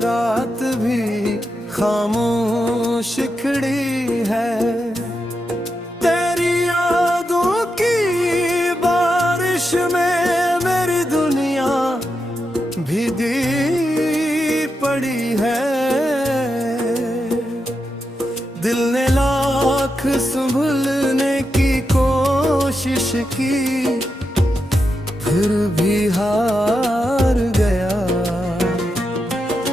रात भी खामोश खड़ी है। तेरी यादों की बारिश में मेरी दुनिया भीगी पड़ी है। दिल ने लाख संभलने की कोशिश की, फिर भी हार गया।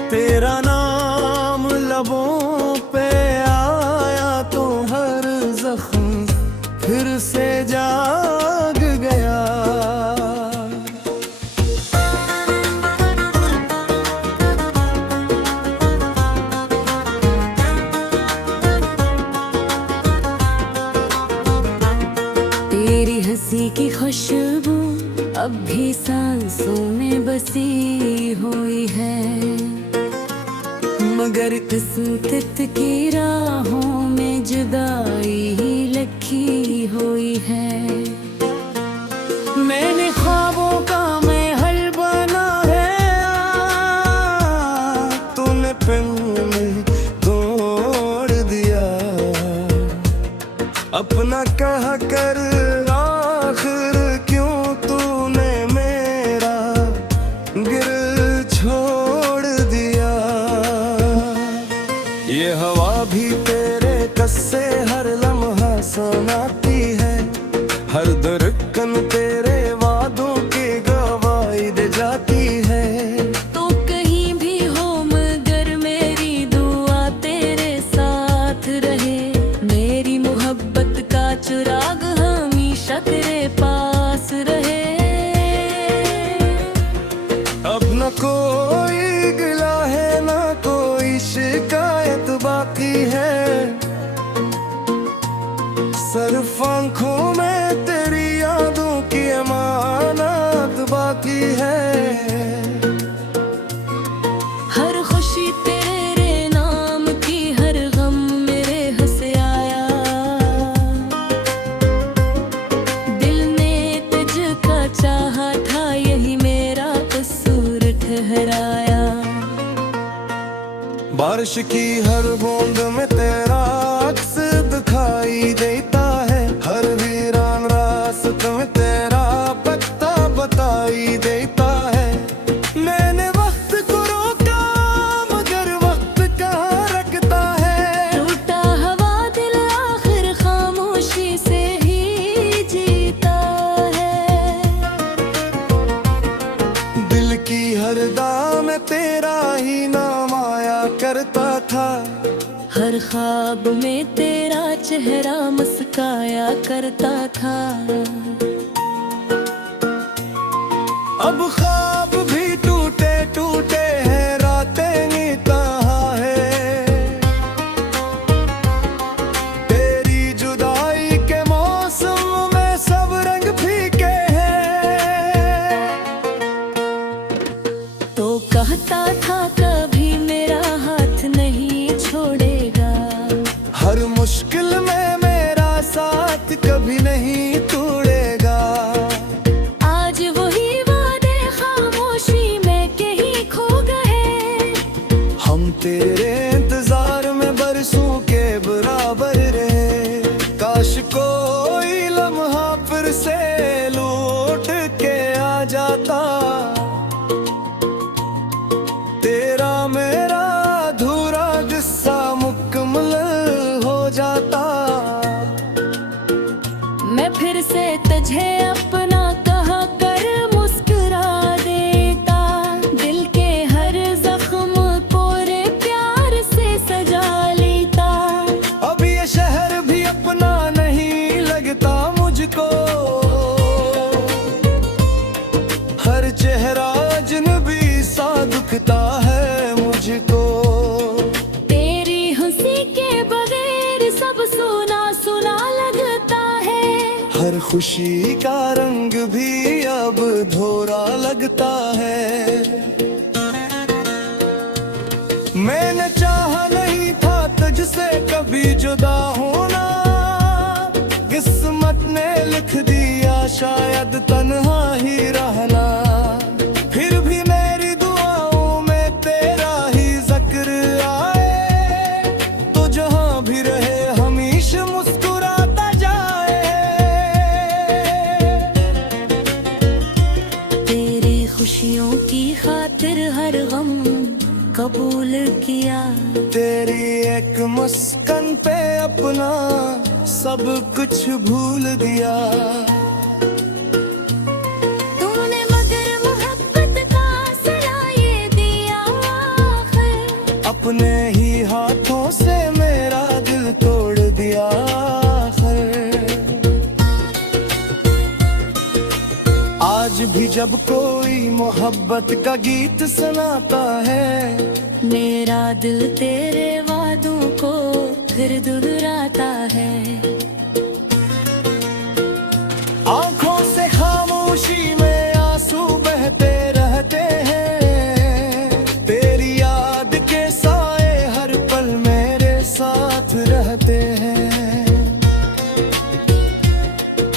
तेरा नाम लबों पे आया तो हर जख्म फिर से जाग गया। तेरी हंसी की खुशबू अब भी सांसों में बसी हुई है, मगर किस्मत की राहों में जुदाई ही लिखी हुई है। मैंने ख्वाबों का महल बना है, तूने पिन तोड़ दिया। अपना कह कर आखिर क्यों तूने मेरा गिर छोड़ दिया। ये हवा भी तेरे कस्से हर लम्हा सुनाती है, हर धड़कन तेरे वादों की गवाही दे जाती है। तो कहीं भी हो मगर मेरी दुआ तेरे साथ रहे। मेरी मोहब्बत का चिराग हमेशा तेरे पास रहे। अब न कोई गिला है न कोई शिकायत बाकी है, सिर्फ आंखों में तेरी यादों की अमानत बाकी है। हर खुशी तेरे नाम की, हर गम मेरे हंस आया। दिल ने तुझका चाहा था, यही मेरा कसूर ठहराया। बारिश की हर बूंद में तेरा अक्स दिखाई देता है, हर वीरान रास्ते में तेरा पता बताई देता है। मैंने वक्त को रोका मगर वक्त कहाँ रखता है। टूटा हवा दिल आखिर खामोशी से ही जीता है। दिल की हर दाम में तेरा ही नाम आया करता था, हर ख्वाब में तेरा चेहरा मुस्काया करता था। अब ख्वाब भी टूटे टूटे हैं, रातें नी कहाँ है। तेरी जुदाई के मौसम में सब रंग फीके हैं। तो कहता था कभी मेरा हाथ नहीं छोड़ेगा, हर मुश्किल में मेरा साथ कभी नहीं तोड़ेगा। आज वही वादे खामोशी में कहीं खो गए। हम तेरे इंतजार में बरसों के बराबर रहे। काश कोई लम्हा फिर से लौट के आ जाता, तेरा मेरा अधूरा किस्सा मुकम्मल हो जाता। मैं फिर से तुझे अपना कहा कर मुस्कुरा देता। दिल के हर जख्म पूरे प्यार से सजा लेता। अब ये शहर भी अपना नहीं लगता मुझको, हर चेहरा अजनबी सा दुखता है मुझको। तेरी हंसी के बगैर सब सुना सुना लगता है। हर खुशी का रंग भी अब धोरा लगता है। मैंने चाहा नहीं था तुझसे कभी जुदा होना, किस्मत ने लिख दिया शायद तन्हा ही रहना। फिर भी मेरी दुआओं में तेरा ही कबूल किया। तेरी एक मुस्कान पे अपना सब कुछ भूल दिया। तूने मगर मोहब्बत का सिला ये दिया आखिर, अपने ही हाथों से मेरा दिल तोड़ दिया आखिर। आज भी जब कोई मोहब्बत का गीत सुनाता है, मेरा दिल तेरे वादों को फिर दोहराता है। आंखों से खामोशी में आंसू बहते रहते हैं, तेरी याद के साए हर पल मेरे साथ रहते हैं।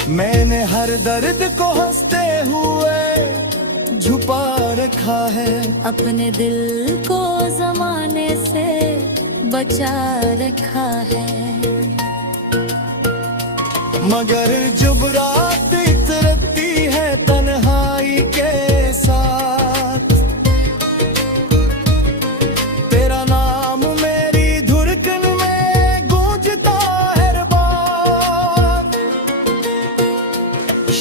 मैंने हर दर्द को हंसते हुए छुपा रखा है, अपने दिल को जमाने से बचा रखा है। मगर जब रात इतरती है तन्हाई के साथ, तेरा नाम मेरी धड़कन में गूंजता है हर बार।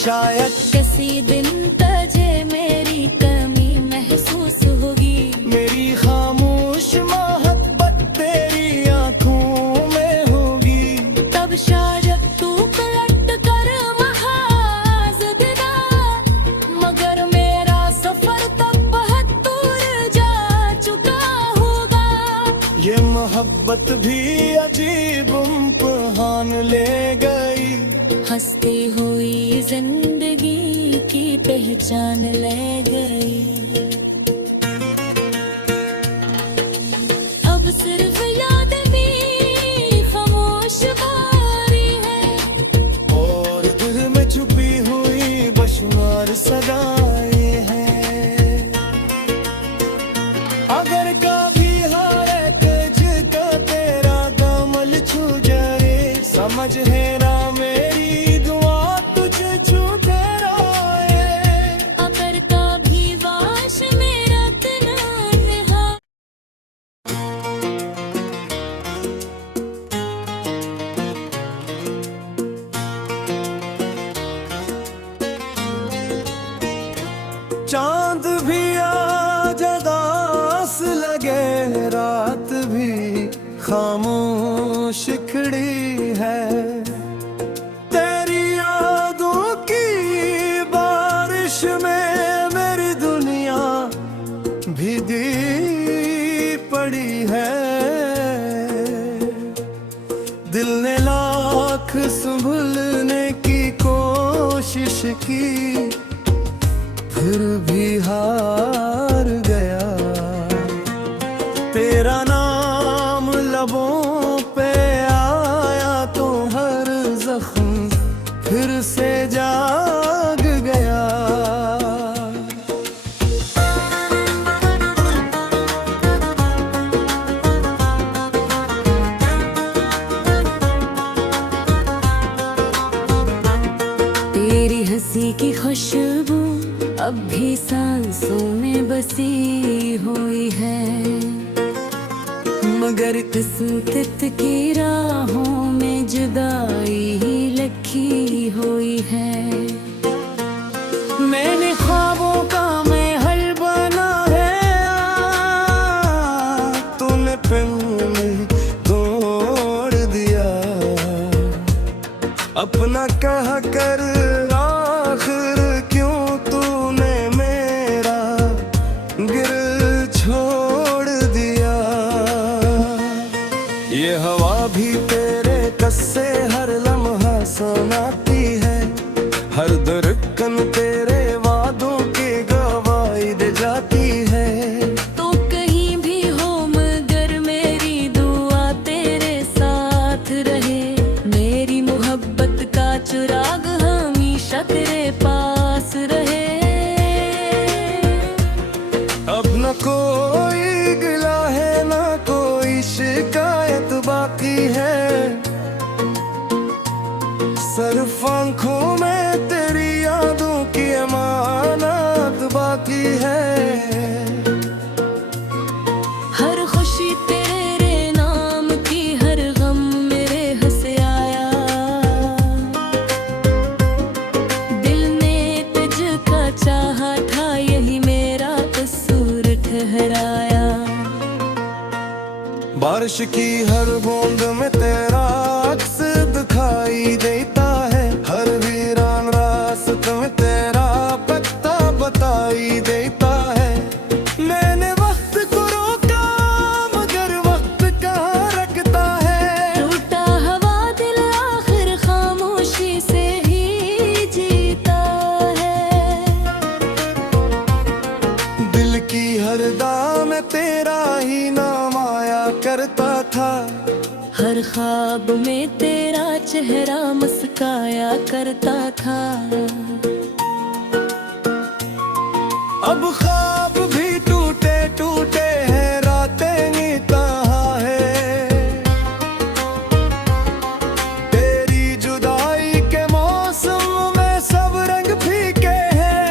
शायद किसी दिन तुझे मेरी कमी महसूस होगी, मेरी खामोश मोहब्बत तेरी आंखों में होगी। तब शायद तू पलट कर महाज देगा, मगर मेरा सफर तब बहुत दूर जा चुका होगा। ये मोहब्बत भी अजीब इम्तिहान ले गई, हंसती हुई जिंदगी की पहचान ले गई। अब सिर्फ याद भी खामोश बारी है, और दिल में छुपी हुई बेशुमार सदाएं हैं। अगर कभी हर कज का तेरा दामन छू जाए, समझ है ना मेरी दुआ तुझे छूते रहे। अगर कभी वाश मेरा तना रहा। चांद भी आज दास लगे, रात भी खामोश खड़ी है। तेरी यादों की बारिश में मेरी दुनिया भीगी पड़ी है। दिल ने लाख संभलने की कोशिश की, फिर भी हार गया। तेरा नाम लबों पे आया तो हर जख्म फिर से जाग गया। तेरी हंसी की खुशबू अब भी सांसों में बसी हुई है, मगर किस्मत की राहों में जुदाई ही लिखी हुई है। मैंने ख्वाबों का महल बना है, तूने फिर तोड़ दिया। अपना कहा कर आखिर क्यों तूने मेरा गिर छोड़ दिया। ये हवा भी तेरे कस्से हर लम्हा सुनाती है, बारिश की हर बूंद में तेरा अक्स दिखाई देता है, हर वीरान रास्ते में तेरा पता बताई देता है। मैंने वक्त को रोका मगर वक्त कहाँ रखता है, टूटा हवा दिल आखिर खामोशी से ही जीता है। दिल की हर दाम में तेरा ही नाम आया करता था, हर ख्वाब में तेरा चेहरा मुस्काया करता था। अब ख्वाब भी टूटे टूटे हैं, रातें नी कहाँ है। तेरी जुदाई के मौसम में सब रंग फीके हैं।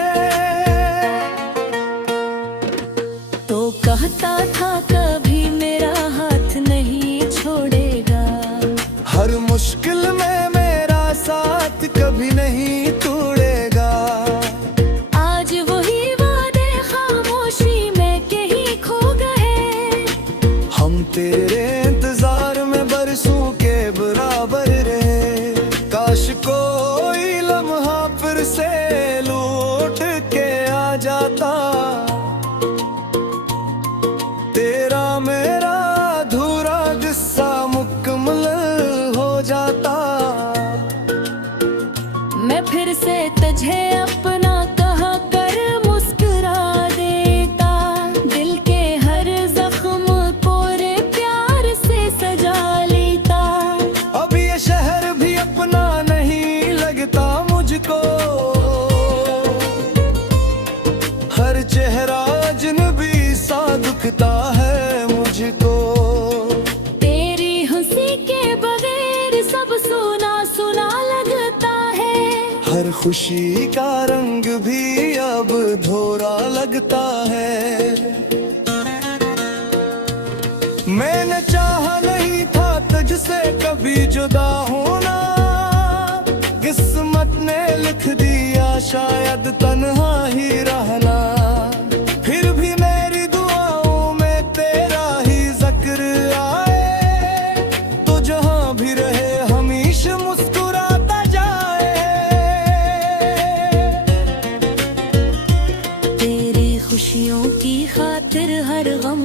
तो कहता था कभी मेरा हाथ नहीं छोड़ेगा, हर मुश्किल में मेरा साथ कभी नहीं तोड़ेगा। आज वही वादे खामोशी में कहीं खो गए। हम तेरे इंतजार में बरसों के बराबर रहे, काश कोई लम्हा फिर से लौट के आ जाता। तेरा मेरा अधूरा किस्सा मुकम्मल हो जाता। मैं फिर से तुझे अपना कहा कर मुस्कुरा देता, दिल के हर जख्म पूरे प्यार से सजा लेता। अब ये शहर भी अपना नहीं लगता मुझको, हर चेहरा अजनबी सा दुखता है मुझको। तेरी हंसी के बगैर सब सुना सुना लगता है, हर खुशी का रंग भी अब धोरा लगता है। मैंने चाहा नहीं था तुझसे कभी जुदा होना, किस्मत ने लिख दिया शायद तन्हा ही रहना। फिर भी मेरी दुआओं में तेरा ही जिक्र आए, तो जहां भी रहे हमेशा मुस्कुराता जाए। तेरी खुशियों की खातिर हर गम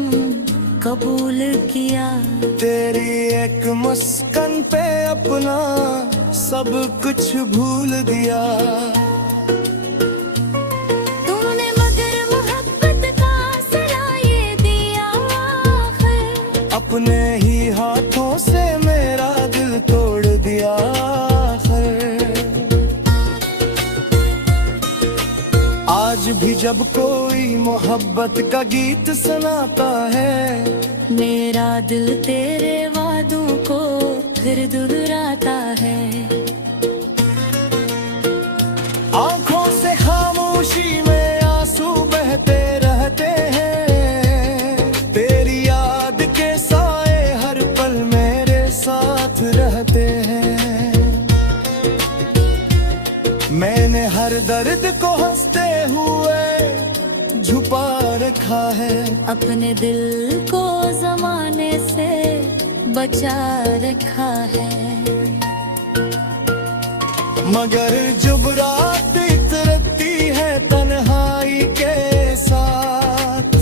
कबूल किया, तेरी एक मुस्कान पे अपना सब कुछ भूल दिया। तूने मगर मोहब्बत का सला ये दिया आखिर, अपने ही हाथों से मेरा दिल तोड़ दिया आखिर। आज भी जब कोई मोहब्बत का गीत सुनाता है, मेरा दिल तेरे वादों को फिर दोहराता है। आंखों से खामोशी में आंसू बहते रहते हैं, तेरी याद के साए हर पल मेरे साथ रहते हैं। मैंने हर दर्द को हंसते हुए छुपा रखा है, अपने दिल को जमाने से बचा रखा है। मगर जब रात इतरती है तन्हाई के साथ,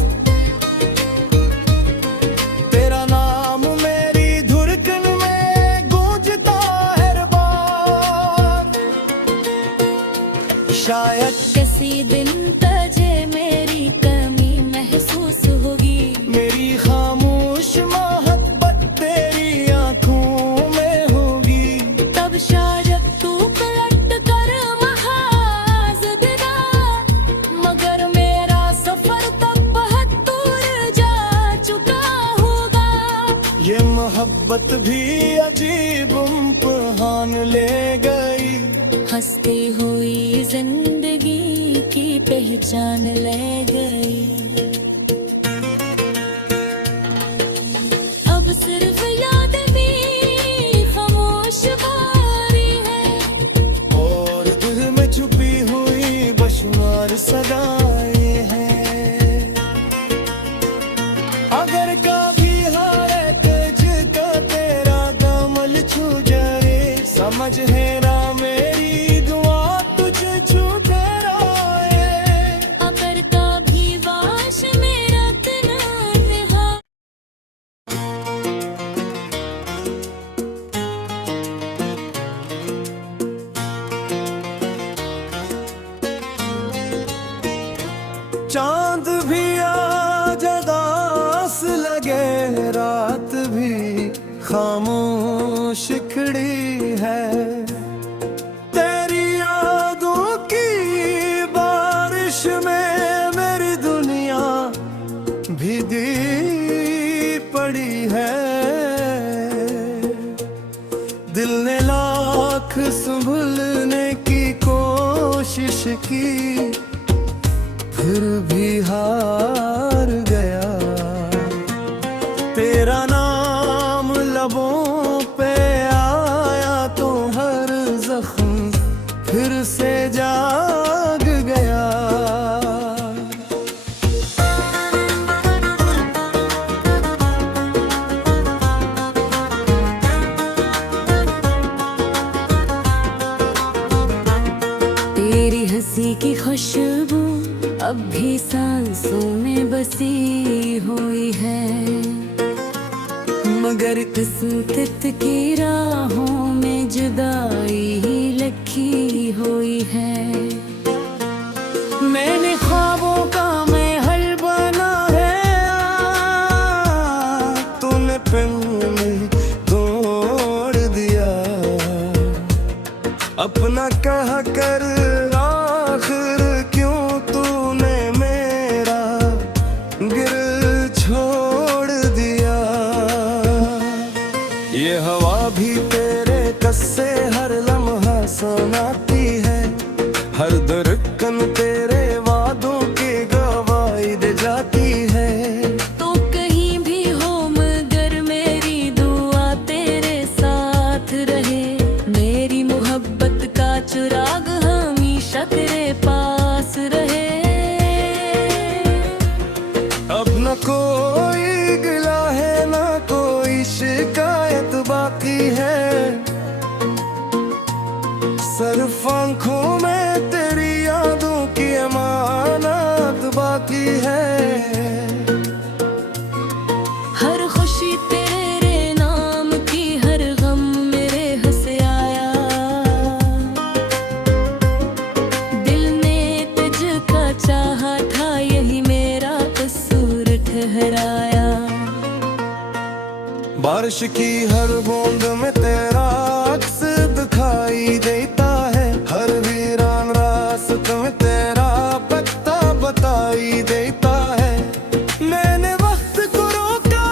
तेरा नाम मेरी धड़कन में गूंजता हर बार। शायद किसी दिन तुझे मेरी कमी महसूस होगी, मेरी खामोश मोहब्बत तेरी आंखों में होगी। तब शायद तू पलट कर महाज देगा, मगर मेरा सफर तब बहुत दूर जा चुका होगा। ये मोहब्बत भी अजीब इम्तिहान ले गई, हंसती हुई जिंदगी की पहचान ले गई। अब सिर्फ याद में खामोश बारी है, और दिल में छुपी हुई बेशुमार सदाएं हैं। अगर कभी हारे के रात भी खामोश खड़ी है। तेरी यादों की बारिश में मेरी दुनिया भीगी पड़ी है। दिल ने लाख संभलने की कोशिश की, फिर भी हार गया। तेरा नाम लबों पे आया तो हर जख्म फिर से जाग गया। तेरी हंसी की खुशबू अब भी सांसों में बसी हुई है, मगर किस्मत की राहों में जुदाई ही लिखी हुई है। मैंने ख्वाबों का महल बना है, तूने फिर तोड़ दिया। अपना कहा कर आखिर क्यों तूने मेरा गिर छोड़ दिया। ये हवा भी तेरे कस्से हर लम्हा सुनाती है, हर धड़कन तेरे वादों की गवाही दे जाती है। तो कहीं भी हो मगर मेरी दुआ तेरे साथ रहे, मेरी मोहब्बत का चिराग हमेशा तेरे पास रहे। अब न कोई गिला है न कोई शिकायत बाकी है, सिर्फ आंखों में तेरी यादों की अमानत बाकी है। हर खुशी तेरे नाम की, हर गम मेरे हंस आया। दिल ने तुझका चाहा था, यही मेरा कसूर ठहराया। बारिश की हर बूंद में तेरा अक्स दिखाई देता है, हर वीरान रास्ते में तेरा पता बताई देता है। मैंने वक्त को रोका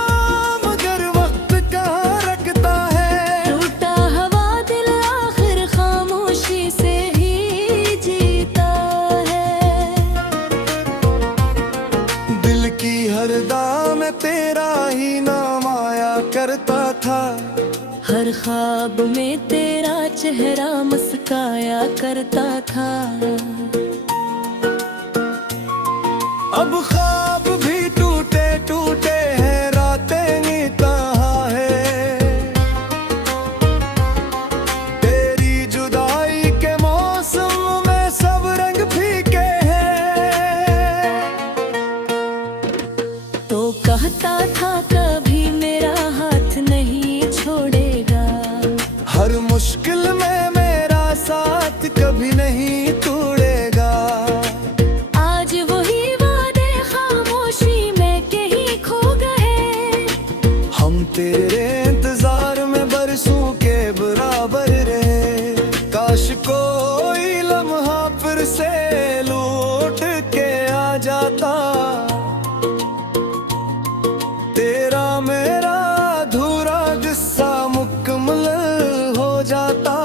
मगर वक्त कहाँ रखता है। टूटा हवा दिल आखिर खामोशी से ही जीता है। दिल की हर दाम में तेरा ही नाम आया करता था, हर ख्वाब में तेरा चेहरा मुस्काया करता था। अब ख्वाब भी टूटे टूटे हैं, रातें नी कहाँ है। तेरी जुदाई के मौसम में सब रंग फीके हैं। तो कहता था कभी मेरा हाथ नहीं छोड़ेगा, हर मुश्किल में मेरा साथ कभी नहीं तोड़ेगा। आज वही वादे खामोशी में कहीं खो गए। हम तेरे इंतजार में बरसों के बराबर रहे, काश कोई लम्हा फिर से लौट के आ जाता। तेरा मेरा अधूरा किस्सा मुकम्मल हो जाता।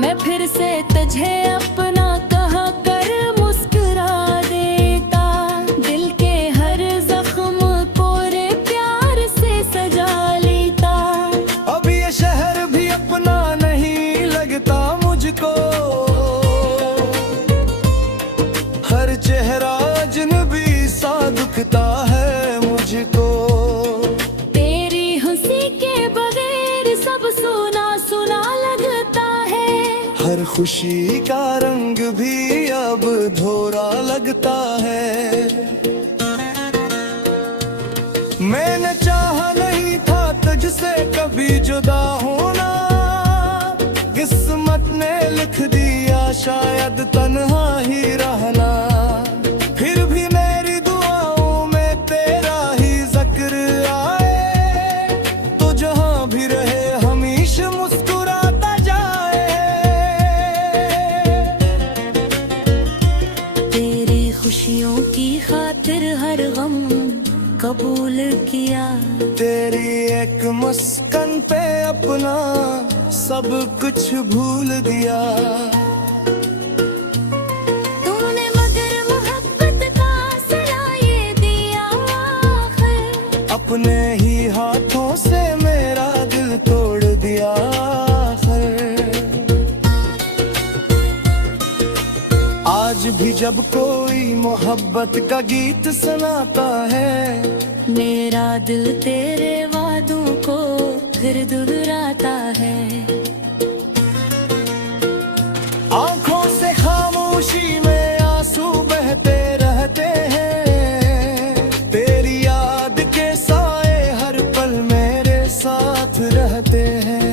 मैं फिर से तुझे अपना कहा कर मुस्कुरा देता, दिल के हर जख्म पूरे प्यार से सजा लेता। अब ये शहर भी अपना नहीं लगता मुझको, हर चेहरा अजनबी सा दुखता है मुझको। तेरी हंसी के बगैर सब सुना सुना लगता है, हर खुशी का रंग भी अब धोरा लगता है। मैंने चाहा नहीं था तुझसे कभी जुदा होना, किस्मत ने लिख दिया शायद तन्हा ही रहना। फिर भी मेरी दुआओं में तेरा ही कबूल किया। तेरी एक मुस्कान पे अपना सब कुछ भूल दिया। तूने मगर मोहब्बत का सिला ये दिया आखिर, अपने ही हाथों से मेरा दिल तोड़ दिया आखिर। आज भी जब कोई मोहब्बत का गीत सुनाता है, मेरा दिल तेरे वादों को फिर दोहराता है। आंखों से खामोशी में आंसू बहते रहते हैं, तेरी याद के साए हर पल मेरे साथ रहते हैं।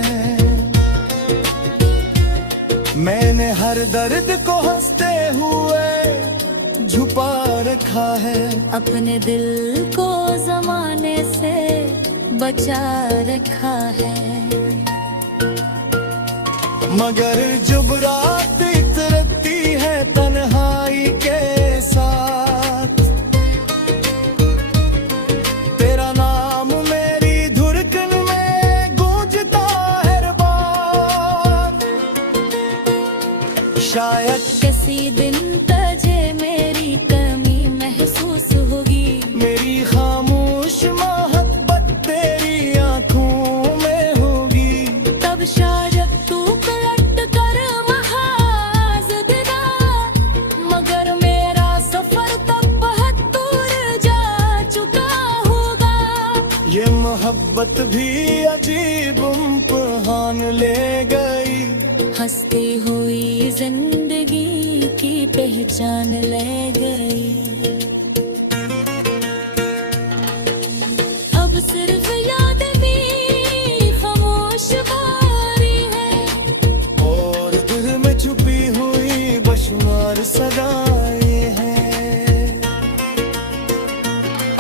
मैंने हर दर्द को हंसते हुए छुपा रखा है, अपने दिल को जमाने से बचा रखा है। मगर जब रात इतरती है तन्हाई के साथ, तेरा नाम मेरी धड़कन में गूंजता है हर बार। शायद किसी दिन तुझे मेरी कमी महसूस होगी, मेरी खामोश मोहब्बत तेरी आंखों में होगी। तब शायद तू पलट कर महाज देगा, मगर मेरा सफर तब बहुत दूर जा चुका होगा। ये मोहब्बत भी अजीब इम्तिहान ले गई, हंसती हुई जिंदगी की पहचान ले गई। अब सिर्फ याद भी खामोश बारी है, और दिल में छुपी हुई बेशुमार सदाएं हैं।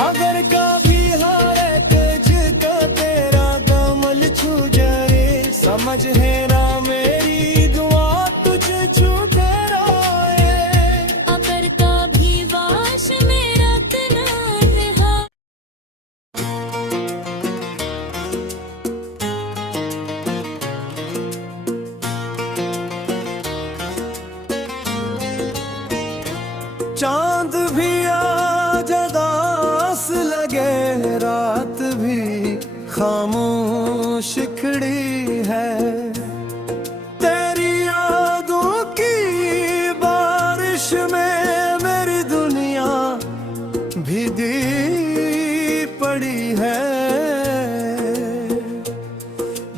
अगर कभी हर कज का तेरा कमल छू जाए, समझ है ना मेरी दुआ तुझे छूते रहे। अगर कभी वाश मेरा तना रहा। चांद भी आज दास लगे, रात भी खामोश खड़ी है। तेरी यादों की बारिश में मेरी दुनिया भीगी पड़ी है।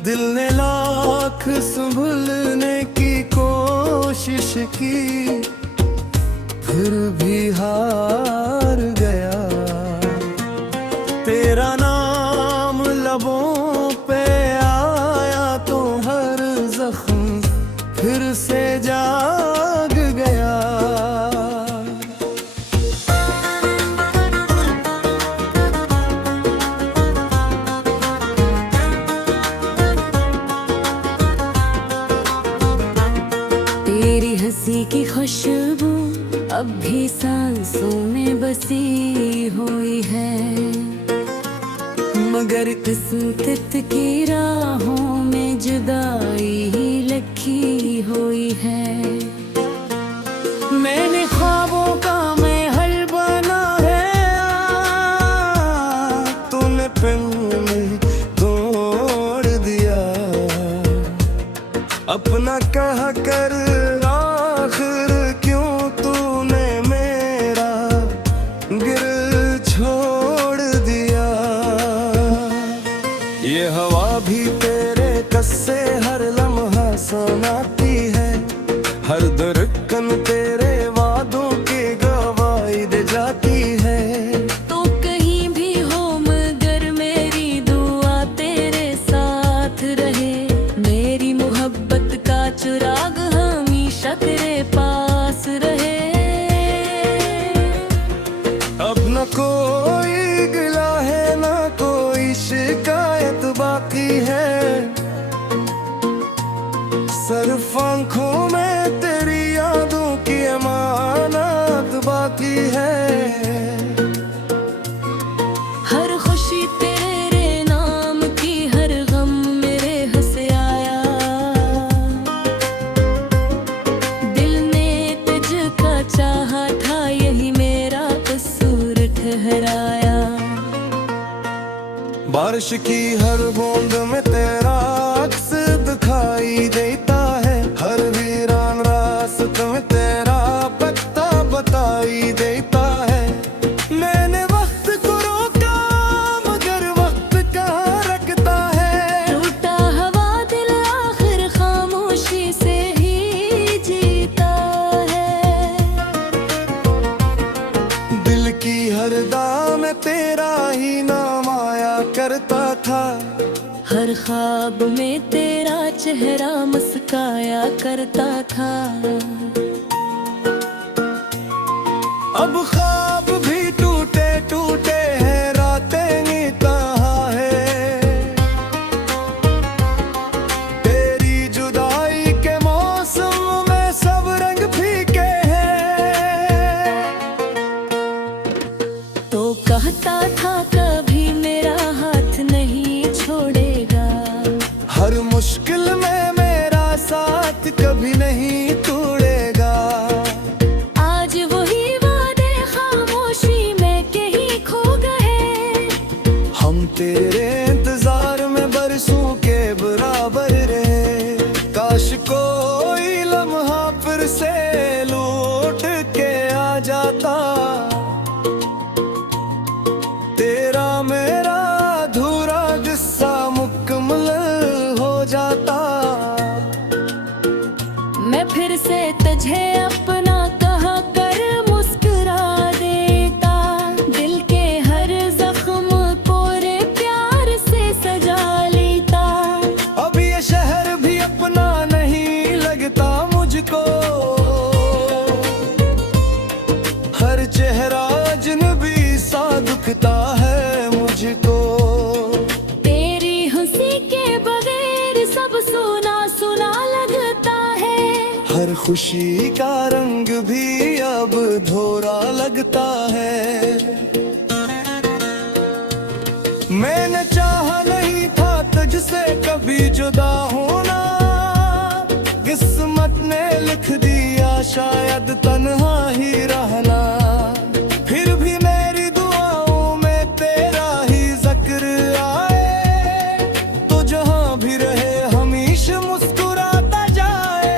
दिल ने लाख संभलने की कोशिश की, फिर भी हार गया। तेरा नाम लबों पे आया तो हर जख्म फिर से जाग गया। तेरी हंसी की खुशबू अब भी सांसों में बसी हुई है, मगर किस्मत की राहों में जुदाई ही लिखी हुई है। मैंने ख्वाबों का महल बना है, तूने फिर तोड़ दिया। अपना कहा कर आखिर क्यों तूने मेरा गिर छोड़ दिया। ये हवा भी तेरे बारिश की हर बूंद में तेरा अक्स दिखाई देता है, हर वीरान रास्ते में तेरा पता बताई देता है। मैंने वक्त को रोका मगर वक्त कहाँ रखता है, टूटा हवा दिल आखिर खामोशी से ही जीता है। दिल की हर दाम में तेरा ही नाम आया करता था, हर ख्वाब में तेरा चेहरा मुस्काया करता था। अब ख्वाब भी टूटे टूटे हैं, रातें नी कहाँ है। तेरी जुदाई के मौसम में सब रंग फीके हैं। तो कहता था कभी मेरा हाथ नहीं छोड़ेगा, हर मुश्किल में मेरा साथ कभी नहीं तोड़ेगा। आज वही वादे खामोशी में कहीं खो गए। हम तेरे इंतजार में बरसों के बराबर रहे, काश कोई लम्हा फिर से लौट के आ जाता। तेरा मेरा अधूरा किस्सा मुकम्मल हो जाता। मैं फिर से तुझे अपना कहा कर मुस्कुरा देता, दिल के हर जख्म पूरे प्यार से सजा लेता। अब ये शहर भी अपना नहीं लगता मुझको, हर चेहरा अजनबी सा दुखता है मुझको। तेरी हंसी के बगैर सब सुना सुना लगता है, हर खुशी का रंग भी अब धोरा लगता है। मैंने चाहा नहीं था तुझसे कभी जुदा होना, किस्मत ने लिख दिया शायद तन्हा ही रहना। फिर भी मेरी दुआओं में तेरा ही जिक्र आए, तो जहां भी रहे हमेशा मुस्कुराता जाए।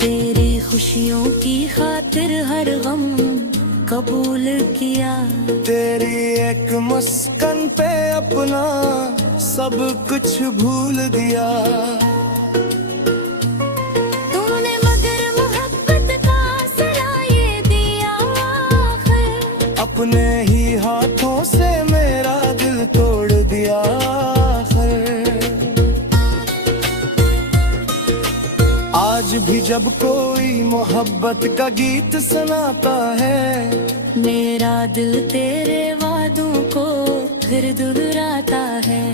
तेरी खुशियों की खातिर हर गम कबूल किया, तेरी एक मुस्कान पे अपना सब कुछ भूल दिया। तूने मगर मोहब्बत का सला ये दिया आखिर, अपने ही हाथों से मेरा दिल तोड़ दिया आखिर। आज भी जब कोई मोहब्बत का गीत सुनाता है, मेरा दिल तेरे वादों को फिर दोहराता है।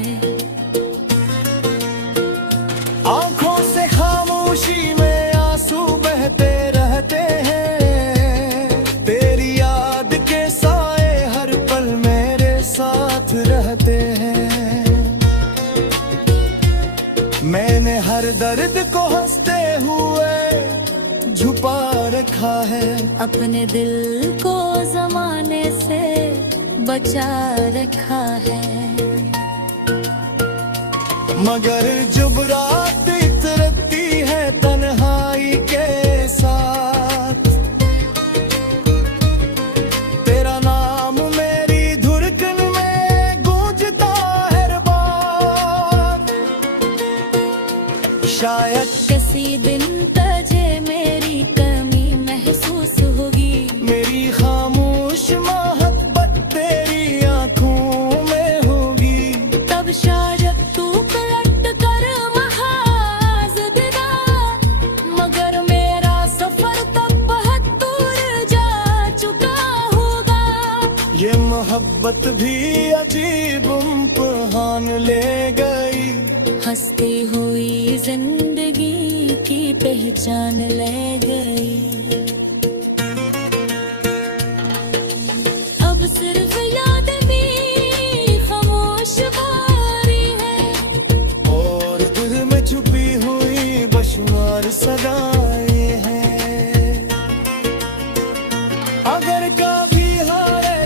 आंखों से खामोशी में आंसू बहते रहते हैं, तेरी याद के साए हर पल मेरे साथ रहते हैं। मैंने हर दर्द को हंसते हुए छुपा रखा है, अपने दिल को जमाने से बचा रखा है। मगर जब रात इतरती है तन्हाई के साथ, तेरा नाम मेरी धड़कन में गूंजता हर बार। शायद किसी दिन तुझे मेरी कमी महसूस होगी, मेरी खामोश मोहब्बत तेरी आंखों में होगी। तब शायद तू पलट कर महाज देगा, मगर मेरा सफर तब बहुत दूर जा चुका होगा। ये मोहब्बत भी अजीब इम्तिहान ले गई, हंसती हुई जिंदगी की पहचान ले गई। अब सिर्फ याद भी खामोश भारी है, और दिल में छुपी हुई बशुमार सदाएं हैं। अगर कभी हारे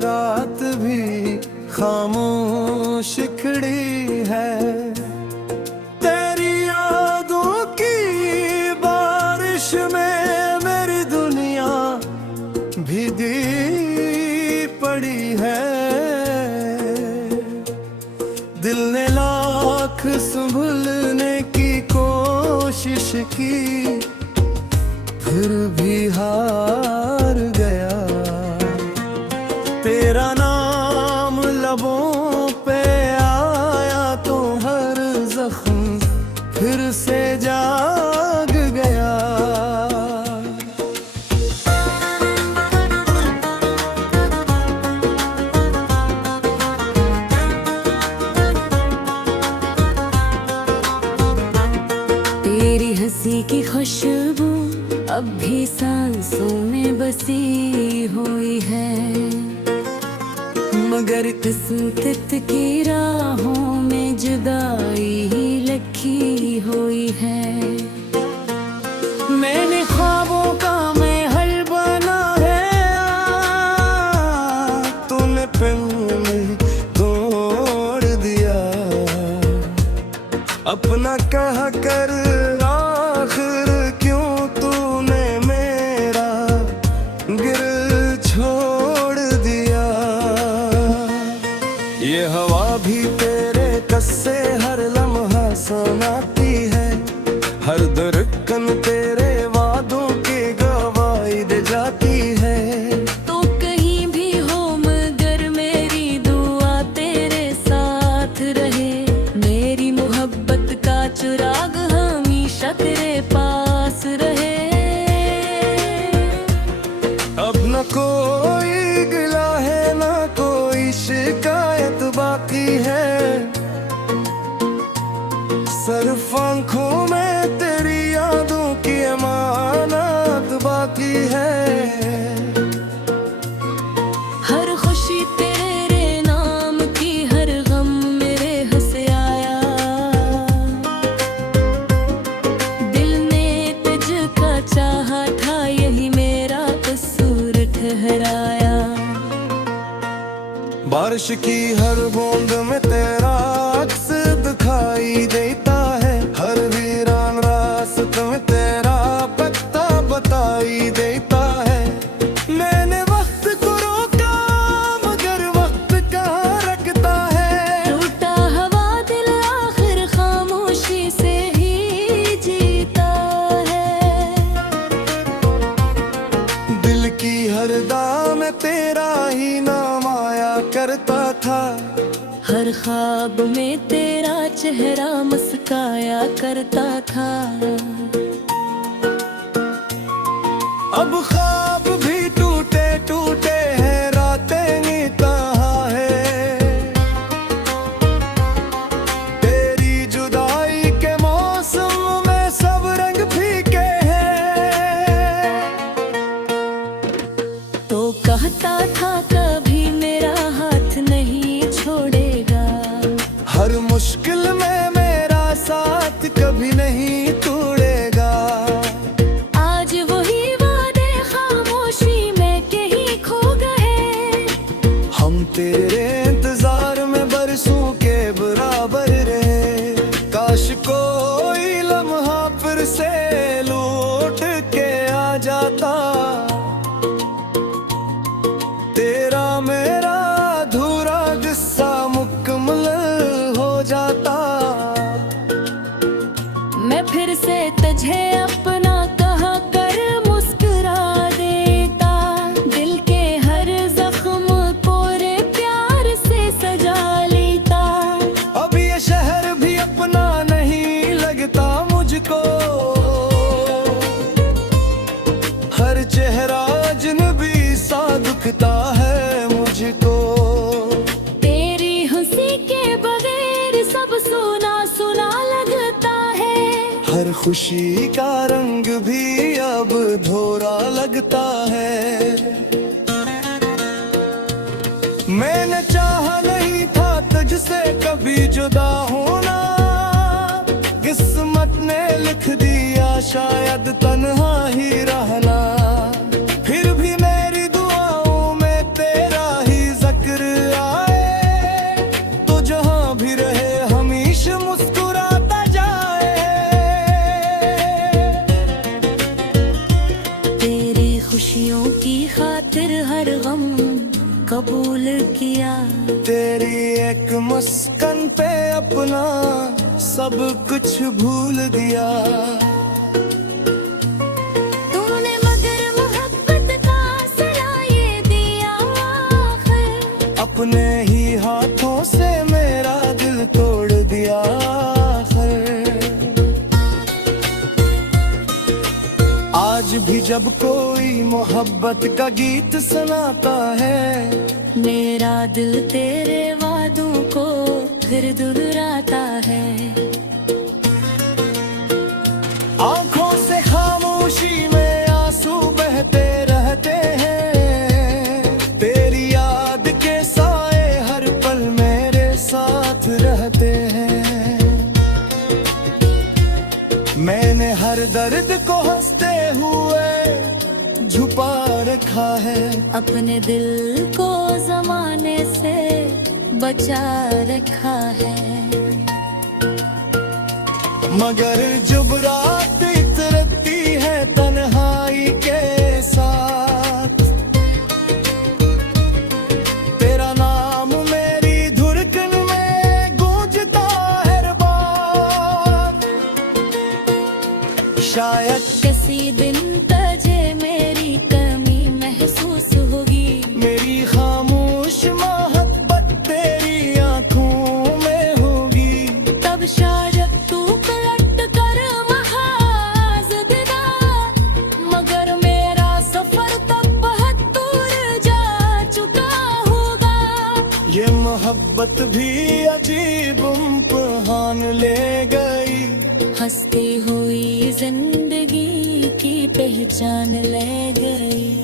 रात भी खामोश खड़ी है। तेरी यादों की बारिश में मेरी दुनिया भीगी पड़ी है। दिल ने लाख संभलने की कोशिश की, फिर भी हार गया। तेरा नाम लबों पे आया तो हर जख्म फिर से जाग गया। तेरी हंसी की खुशबू अब भी सांसों में बसी हुई है, मगर किस्मत की राहों में जुदाई ही लिखी हुई है। मैंने ख्वाबों का महल बना है, तूने फिर तोड़ दिया। अपना कहा कर आखिर क्यों तूने मेरा गिर छोड़ दिया। ये हवा भी तेरे कस्से हर लम्हा सुनाती है, हर धड़कन तेरे वादों की गवाही दे जाती है। तो कहीं भी हो मगर मेरी दुआ तेरे साथ रहे, मेरी मोहब्बत का चिराग हमेशा तेरे पास रहे। अब न कोई गिला है न कोई शिकायत बाकी है, सिर्फ आंखों में तेरी यादों की अमानत बाकी है। हर खुशी तेरे नाम की, हर गम मेरे हंसे आया। दिल ने तुझका चाहा था, यही मेरा कसूर ठहराया। बारिश की हर बूंद में तेरा अक्स दिखाई देता है, हर वीरान रास्ते में तेरा पता बताई देता है। मैंने वक्त को रोका मगर वक्त कहाँ रखता है। टूटा हवा दिल आखिर खामोशी से ही जीता है। दिल की हर दाम में तेरा ही नाम आया करता था, हर ख्वाब में तेरा चेहरा मुस्काया करता था। अब ख्वाब भी टूटे टूटे हैं, रातें नी कहाँ है। तेरी जुदाई के मौसम में सब रंग फीके हैं। तो कहता था कभी मेरा हाथ नहीं छोड़ेगा, हर मुश्किल में मेरा साथ कभी नहीं तोड़ेगा। आज वही वादे खामोशी में कहीं खो गए। हम तेरे इंतजार में बरसों के बराबर रहे, काश कोई लम्हा फिर से लौट के आ जाता। तेरा मेरा अधूरा किस्सा मुकम्मल हो जाता। मैं फिर से तुझे अपना कहा कर मुस्कुरा देता, दिल के हर जख्म पूरे प्यार से सजा लेता। अब ये शहर भी अपना नहीं लगता मुझको, हर चेहरा अजनबी सा दुखता है मुझको। तेरी हंसी के बगैर सब सुना सुना लगता है, हर खुशी का रंग भी अब धोरा लगता है। मैंने चाहा नहीं था तुझसे कभी जुदा होना, किस्मत ने लिख दिया शायद तन्हा ही रहना। फिर भी मेरी दुआओं में तेरा ही कबूल किया। तेरी एक मुस्कान पे अपना सब कुछ भूल दिया। तूने मगर मोहब्बत का सला ये दिया आखिर, अपने ही हाथों से मेरा दिल तोड़ दिया आखिर। आज भी जब कोई मोहब्बत का गीत सुनाता है, मेरा दिल तेरे वादों को फिर दोहराता है। आंखों से खामोशी में आंसू बहते रहते हैं, तेरी याद के साए हर पल मेरे साथ रहते हैं। मैंने हर दर्द को हंसते हुए छुपा रखा है, अपने दिल को जमाने से बचा रखा है। मगर जब रात इतरती है तन्हाई के साथ, तेरा नाम मेरी धड़कन में गूंजता है हर बार। शायद किसी दिन तुझे मेरी कमी महसूस होगी, मेरी खामोश मोहब्बत तेरी आंखों में होगी। तब शायद तू पलट कर महाज देगा, मगर मेरा सफर तब बहुत दूर जा चुका होगा। ये मोहब्बत भी अजीब इम्तिहान ले गई, हंसती हुई जिंदगी की पहचान ले गई।